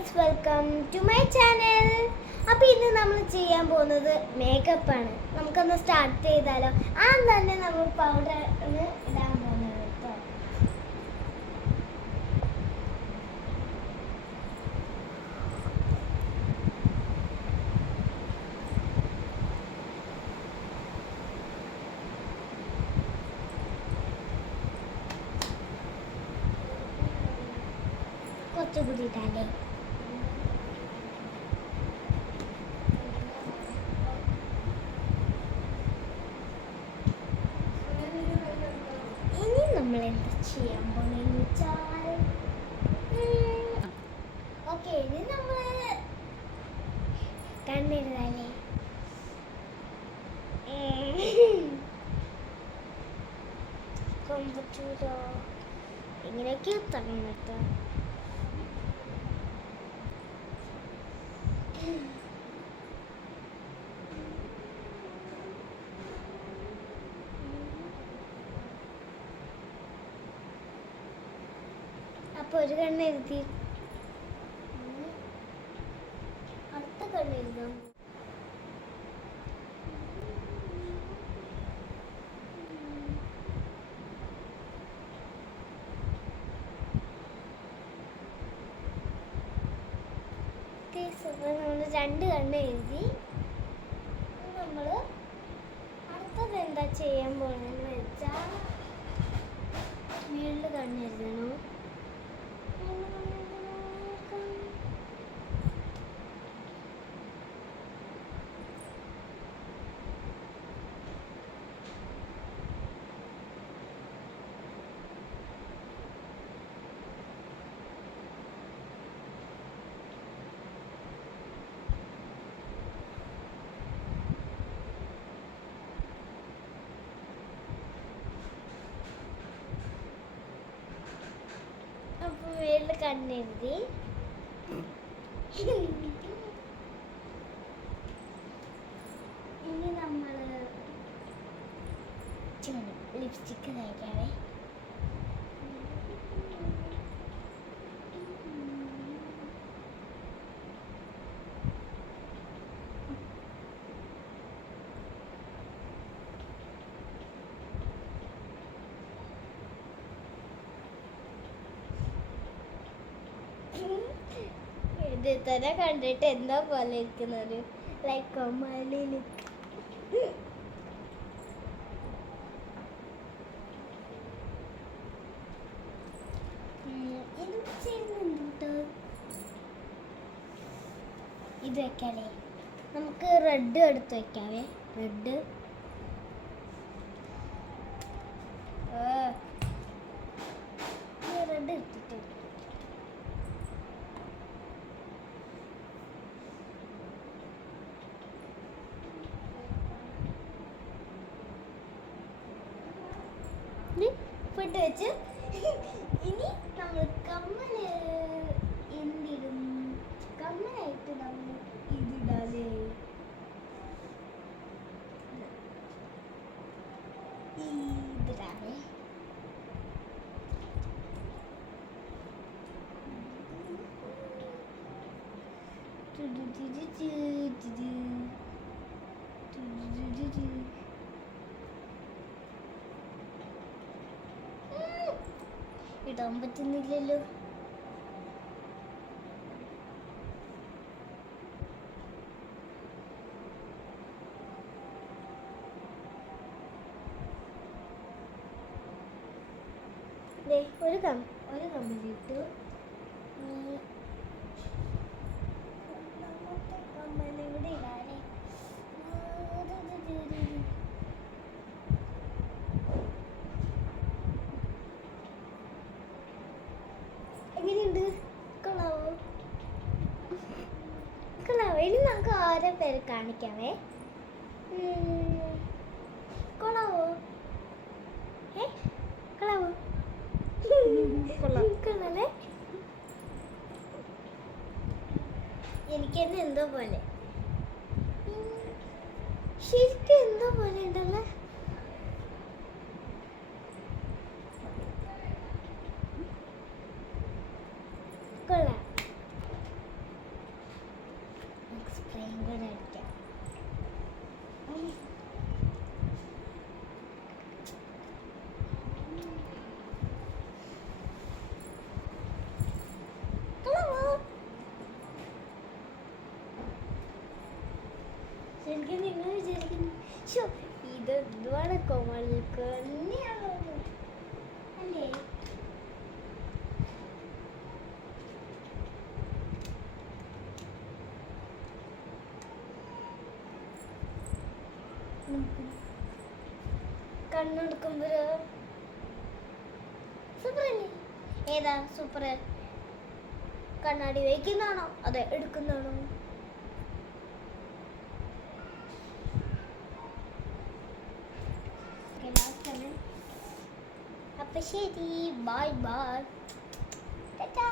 Guys, welcome to my channel. അപ്പോൾ ഇന്ന് നമ്മൾ ചെയ്യാൻ പോകുന്നത് മേക്കപ്പ് ആണ്. നമുക്കൊന്ന് സ്റ്റാർട്ട് ചെയ്താലോ? തന്നെ നമ്മൾ പൗഡർ ഇടാൻ പോകുന്നത് കേട്ടോ. കുറച്ചുകൂടി ഇട്ടാലേ. ഇനി നമ്മൾ എന്താ ചെയ്യാൻ പോകുന്നതെന്ന് വെച്ചാൽ ഓക്കെ, ഇനി നമ്മൾ കണ്ണെഴുതാലേ. കൊമ്പത്തൂരോ ഇങ്ങനെയൊക്കെ തന്നിട്ട് അപ്പൊ ഒരു കണ്ണ് എഴുതി, അടുത്ത കണ്ണ് എഴുതാം. നമ്മൾ രണ്ട് കണ്ണ് എഴുതി. നമ്മൾ അടുത്തത് എന്താ ചെയ്യാൻ പോണെന്ന് വെച്ചാൽ വീണ്ടും കണ്ണ് എഴുതണോ. അപ്പോൾ വീണ്ടും കണ്ണെഴുതി. ഇനി നമ്മൾ ലിപ്സ്റ്റിക്ക് തയ്ക്കാവേ. ഇത് തന്നെ കണ്ടിട്ട് എന്താ പോലെ ഇരിക്കുന്നത്, ലൈക്ക് കൊമാലി ലുക്ക്. ഇത് വെക്കാലേ. നമുക്ക് റെഡ് എടുത്ത് വെക്കാവേ. റെഡ് റെഡ് എടുത്തിട്ട് ഇട്ട് വെച്ച് ഇനി നമ്മൾ കമ്മല് എന്തിടും? കമ്മലായിട്ട് നമ്മൾ ഇതിടാലേ. ഇതിടാലേ. ഇടാൻ പറ്റുന്നില്ലല്ലോ. ഒരു കമ്പിലിട്ടു. കമ്മലിവിടെ ഇടാനേ. എങ്ങനെയുണ്ട്? കൊള്ളാവോ? കൊള്ളാവോ? ഇനി നമുക്ക് ഓരോ പേര് കാണിക്കാവേ. കൊള്ളാവോ? കൊള്ളാവോ? കൊള്ളാലേ? എനിക്ക് തന്നെ എന്തോ പോലെ, ശരിക്കും എന്തോ പോലെ ഉണ്ടല്ലേ. കൊള്ളാം. ശ്ശോ, ഇത് എന്തുവാണ് കോമൾക്ക് തന്നെയാണോ അല്ലേ? കണ്ണെടുക്കുമ്പോഴോ സൂപ്പർ അല്ലേ? ഏതാ സൂപ്പർ? കണ്ണാടി വയ്ക്കുന്നതാണോ അതെ എടുക്കുന്നതാണോ? അപ്പൊ ശരി, ബൈ ബൈ, ടാറ്റാ.